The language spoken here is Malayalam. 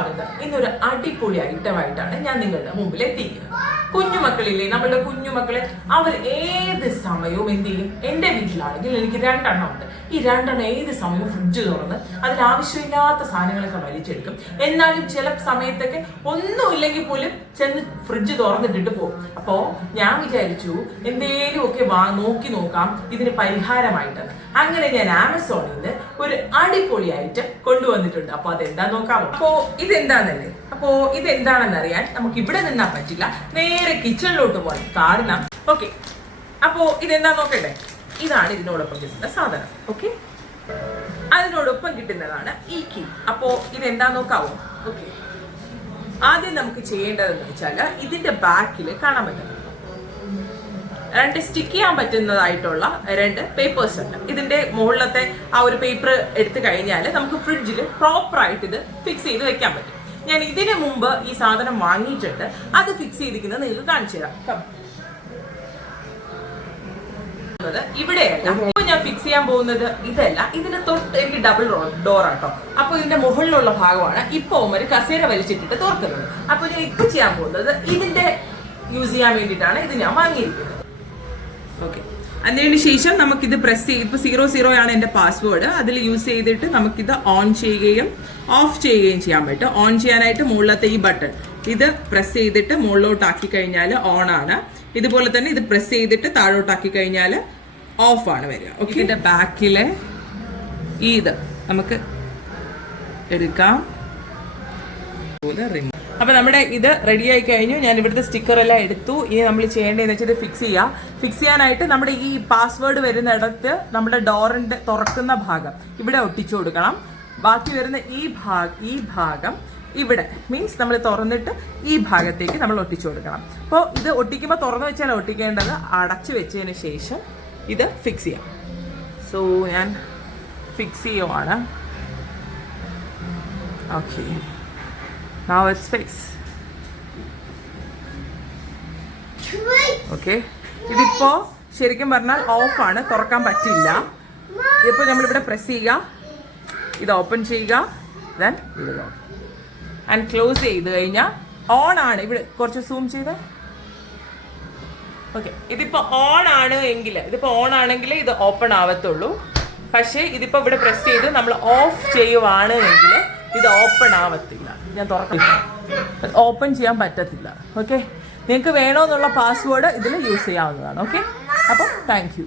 സ്വാഗതം. ഇന്നൊരു അടിപൊളി ഐറ്റമായിട്ടാണ് ഞാൻ നിങ്ങളുടെ മുമ്പിൽ എത്തിക്കുന്നത്. കുഞ്ഞുമക്കളില്ലേ, നമ്മളുടെ കുഞ്ഞുമക്കളെ അവർ ഏത് സമയവും എന്ത് ചെയ്യും? എൻ്റെ വീട്ടിലാണെങ്കിൽ എനിക്ക് 2 എണ്ണം ഉണ്ട്. ഈ 2 എണ്ണം ഏത് സമയവും ഫ്രിഡ്ജ് തുറന്ന് അതിലാവശ്യമില്ലാത്ത സാധനങ്ങളൊക്കെ വലിച്ചെടുക്കും. എന്നാലും ചില സമയത്തൊക്കെ ഒന്നുമില്ലെങ്കിൽ പോലും ചെന്ന് ഫ്രിഡ്ജ് തുറന്നിട്ടിട്ട് പോകും. അപ്പോ ഞാൻ വിചാരിച്ചു എന്തേലും ഒക്കെ നോക്കി നോക്കാം ഇതിന് പരിഹാരമായിട്ടാണ്. അങ്ങനെ ഞാൻ ആമസോണിൽ നിന്ന് ഒരു അടിപൊളി ഐറ്റം കൊണ്ടുവന്നിട്ടുണ്ട്. അപ്പൊ അതെന്താ നോക്കാമോ? ഇതെന്താണെന്ന് അറിയാൻ നമുക്ക് ഇവിടെ നിന്നാ പറ്റില്ല, നേരെ കിച്ചണിലോട്ട് പോകാം. കാരണം ഓക്കെ, അപ്പോ ഇതെന്താ നോക്കട്ടെ. ഇതാണ് ഇതിനോടൊപ്പം കിട്ടുന്ന സാധനം. ഓക്കെ, അതിനോടൊപ്പം കിട്ടുന്നതാണ് ഈ കീ. അപ്പോ ഇതെന്താ നോക്കാവോ? ഓക്കെ, ആദ്യം നമുക്ക് ചെയ്യേണ്ടതെന്ന് വെച്ചാൽ ഇതിന്റെ ബാക്കിൽ കാണാൻ പറ്റുന്നത് 2 സ്റ്റിക്ക് ചെയ്യാൻ പറ്റുന്നതായിട്ടുള്ള 2 പേപ്പേഴ്സ് ഉണ്ട്. ഇതിന്റെ മുകളിലത്തെ ആ ഒരു പേപ്പർ എടുത്തു കഴിഞ്ഞാൽ നമുക്ക് ഫ്രിഡ്ജിൽ പ്രോപ്പറായിട്ട് ഇത് ഫിക്സ് ചെയ്ത് വെക്കാൻ പറ്റും. ഞാൻ ഇതിനു മുമ്പ് ഈ സാധനം വാങ്ങിയിട്ടുണ്ട്, അത് ഫിക്സ് ചെയ്തിരിക്കുന്നത് നിങ്ങൾക്ക് കാണിച്ചു തരാം. ഇവിടെയല്ല, ഇപ്പൊ ഞാൻ ഫിക്സ് ചെയ്യാൻ പോകുന്നത് ഇതല്ല, ഇതിന്റെ തൊട്ട് എനിക്ക് ഡബിൾ ഡോർ ആട്ടോ. അപ്പൊ ഇതിന്റെ മുകളിലുള്ള ഭാഗമാണ് ഇപ്പൊ ഒരു കസേര വലിച്ചിട്ടിട്ട് തുറക്കുന്നത്. അപ്പൊ ഞാൻ ഇപ്പൊ ചെയ്യാൻ പോകുന്നത് ഇതിന്റെ യൂസ് ചെയ്യാൻ വേണ്ടിയിട്ടാണ് ഇത് ഞാൻ വാങ്ങിയിരിക്കുന്നത്. ഓക്കെ, അതിന് ശേഷം നമുക്കിത് പ്രസ് ചെയ്ത്, ഇപ്പൊ 00 ആണ് എന്റെ പാസ്വേഡ്, അതിൽ യൂസ് ചെയ്തിട്ട് നമുക്കിത് ഓൺ ചെയ്യുകയും ഓഫ് ചെയ്യുകയും ചെയ്യാൻ പറ്റും. ഓൺ ചെയ്യാനായിട്ട് മുകളിലത്തെ ഈ ബട്ടൺ ഇത് പ്രസ് ചെയ്തിട്ട് മുകളിലോട്ടാക്കി കഴിഞ്ഞാൽ ഓൺ ആണ്. ഇതുപോലെ തന്നെ ഇത് പ്രസ് ചെയ്തിട്ട് താഴോട്ടാക്കി കഴിഞ്ഞാൽ ഓഫ് ആണ് വരിക. ഓക്കെ, ഇതിന്റെ ബാക്കിലെ ഇത് നമുക്ക് എടുക്കാം. അപ്പൊ നമ്മുടെ ഇത് റെഡി ആയി കഴിഞ്ഞു. ഞാൻ ഇവിടുത്തെ സ്റ്റിക്കർ എല്ലാം എടുത്തു. ഇനി നമ്മൾ ചെയ്യേണ്ടതെന്ന് വെച്ചാൽ ഇത് ഫിക്സ് ചെയ്യാം. ഫിക്സ് ചെയ്യാനായിട്ട് നമ്മുടെ ഈ പാസ്വേഡ് വരുന്നിടത്ത് നമ്മുടെ ഡോറിന്റെ തുറക്കുന്ന ഭാഗം ഇവിടെ ഒട്ടിച്ചു കൊടുക്കണം. ബാക്കി വരുന്ന ഈ ഭാഗം ഇവിടെ മീൻസ് നമ്മൾ തുറന്നിട്ട് ഈ ഭാഗത്തേക്ക് നമ്മൾ ഒട്ടിച്ചു കൊടുക്കണം. അപ്പോൾ ഇത് ഒട്ടിക്കുമ്പോൾ തുറന്നു വെച്ചാൽ ഒട്ടിക്കേണ്ടത്, അടച്ചു വെച്ചതിന് ശേഷം ഇത് ഫിക്സ് ചെയ്യാം. സോ ഞാൻ ഫിക്സ് ചെയ്യുവാണ്. Okay, now it's fixed. Okay, ഇതിപ്പോ ശരിക്കും പറഞ്ഞാൽ ഓഫ് ആണ്, തുറക്കാൻ പറ്റില്ല. ഇതിപ്പോ നമ്മളിവിടെ പ്രസ് ചെയ്യുക, ഇത് ഓപ്പൺ ചെയ്യുക, ദെൻ ഇത് ലോക്ക് ആൻഡ് ക്ലോസ് ചെയ്ത് കഴിഞ്ഞാൽ ഓൺ ആണ്. ഇവിടെ കുറച്ച് സൂം ചെയ്ത്. ഓക്കെ, ഇതിപ്പോ ഓൺ ആണ് എങ്കിൽ, ഇതിപ്പോ ഓൺ ആണെങ്കിൽ ഇത് ഓപ്പൺ ആവത്തുള്ളൂ. പക്ഷേ ഇതിപ്പോ ഇവിടെ പ്രസ് ചെയ്ത് നമ്മൾ ഓഫ് ചെയ്യുവാണ് എങ്കിൽ ഇത് ഓപ്പൺ ആവത്തില്ല. ഞാൻ തുറക്കില്ല, ഓപ്പൺ ചെയ്യാൻ പറ്റത്തില്ല. ഓക്കെ, നിങ്ങൾക്ക് വേണമെന്നുള്ള പാസ്വേഡ് ഇതിൽ യൂസ് ചെയ്യാവുന്നതാണ്. ഓക്കെ, അപ്പോൾ താങ്ക് യു.